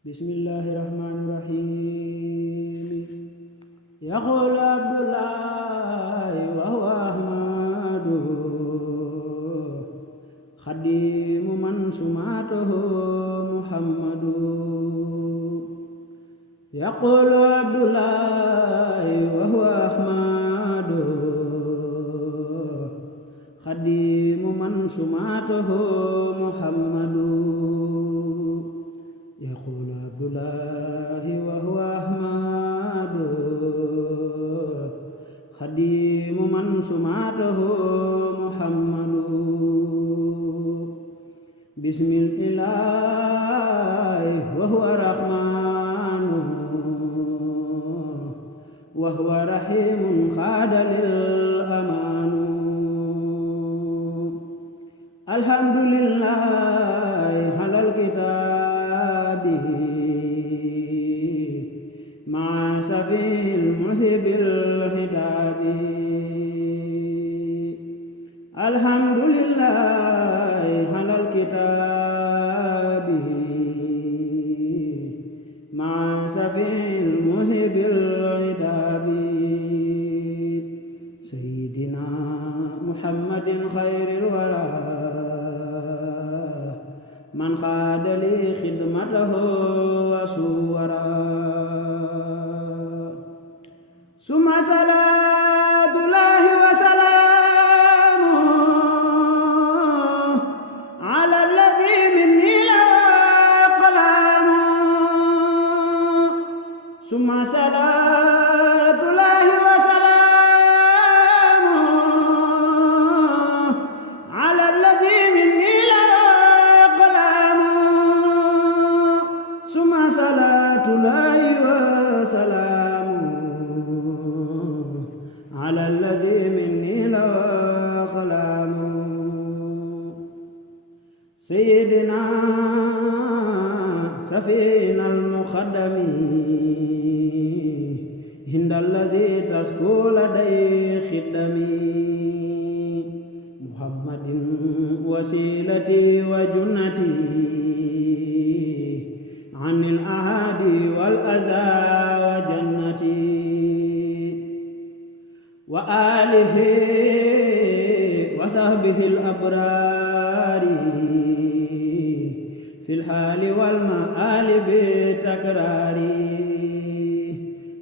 Bismillahirrahmanirrahim. Yaqul Abdullah wa huwa Ahmadu khadimu man sumatuhu Muhammadu. Yaqul Abdullah wa huwa Ahmadu khadimu man sumatuhu Muhammadu. Yaqul Abdullah wa huwa Ahmadu khadimu man sumatuhu Muhammadu. Bismillah wa huwa Rahmanu wa huwa Rahimun khadalil amanu. Alhamdulillah halal kitabi ma safil musibil hidabi. Alhamdulillah halal kitabi ma safil musibil hidabi. Sayyidina Muhammadin khairil wara man khadali khidmatahu wa suwara. Summa salatullahi wa salamu ala alladhi minni lahu qalamu. Summa salatullahi wa salamu ala alladhi minni lahu qalamu. Summa salatullahi wa salamu ala alladhi minni lahu qalamu. Sayyidina safina al-muqaddami hinda alladhi tasku laday khidami. Muhammadin wasilati wa junnati anil ahadi wal aza wa jannati. Wa alihi wa sahbihi al-abrari fil hali wal ma'ali bi takrari.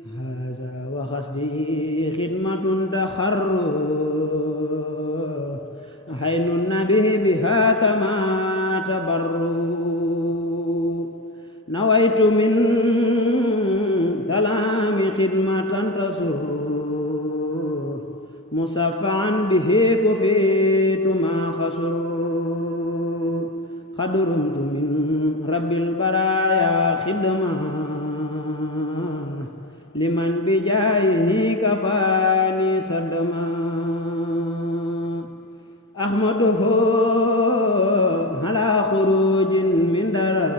Haza wa khasdi khidmatun takharru haynun nabi biha kama tabarru. Nawaitu min salami khidmatan tasur musaffa'an bihi kufitu ma khasur. Khadurumtu min rabbil baraya khidma liman bijayihi kafani sadma. Ahmaduhu ala khurujin min darar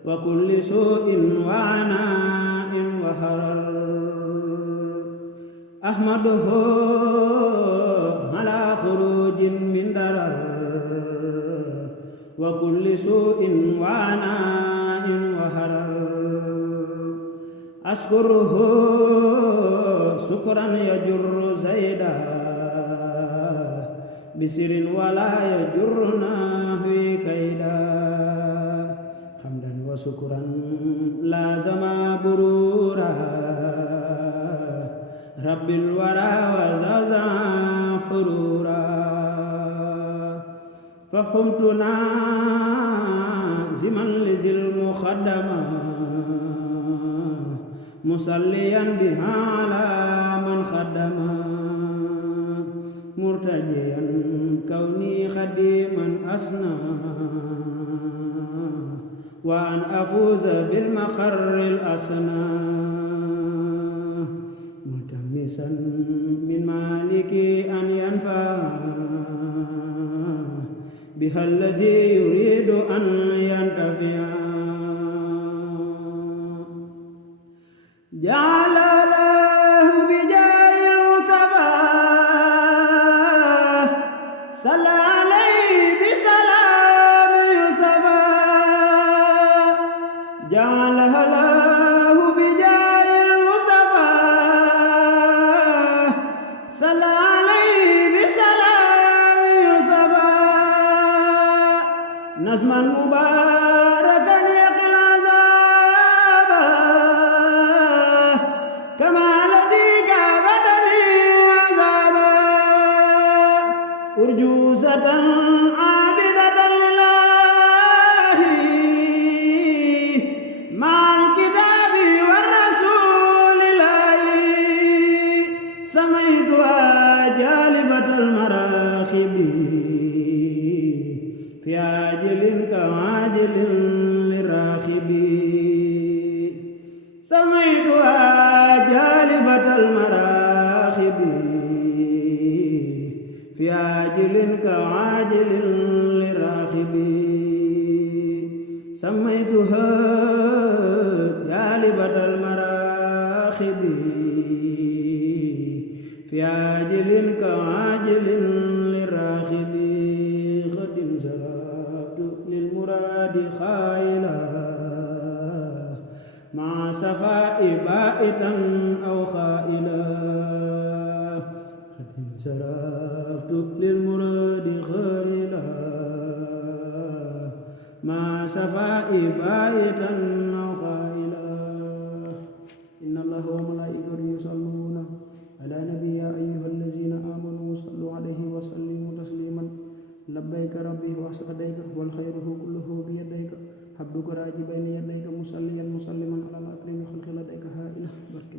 wa kulli su'in wa ana'in wa harar. Ahmaduhu ala khurujin min darar wa kulli su'in wa ana'in wa harar. Askuruhu sukran yajurru zayda bisirin wala yajurru nahwi kaida. Hamdan wa syukran lazama burura rabbil wara wa zaza hurura. Fahumtu naziman lizil muqaddama musalliyan biha ala man khaddama. Murtajiyan kauni khadiman asna wa an afuza bil maqarril asna. Mutamisan min maliki an yanfa biha allazi yuridu an yantafi'a. Ja'alalahu bijahil Mustafa salla alayhi bisalam Mustafa. شهرا مباركا يقي العذاب كما الذي كابدني عذابا أرجوزة عابدة لله مع الكتاب والرسول الله سميتها جالبة المراخب في عاجل كعاجل للراخب سميتها جالبة المراخب في عاجل كعاجل للراخب سميتها جالبة المراخب في عاجل كعاجل للراخب قد انزلت للمراد خائلا مع صفاء بائتا أو خائلا قد انصرفت للمراد خائلا مع صفاء بائتا أو خائلا إن الله وملائكته يصلون على نبي يا أيها الذين آمنوا صلوا عليه وسلموا تسليما لبيك ربي وسعديك والخير كله بيديك عبدك راجي بين يديك مسليا مسلما على الأكرم خلق لديك هائلة بركة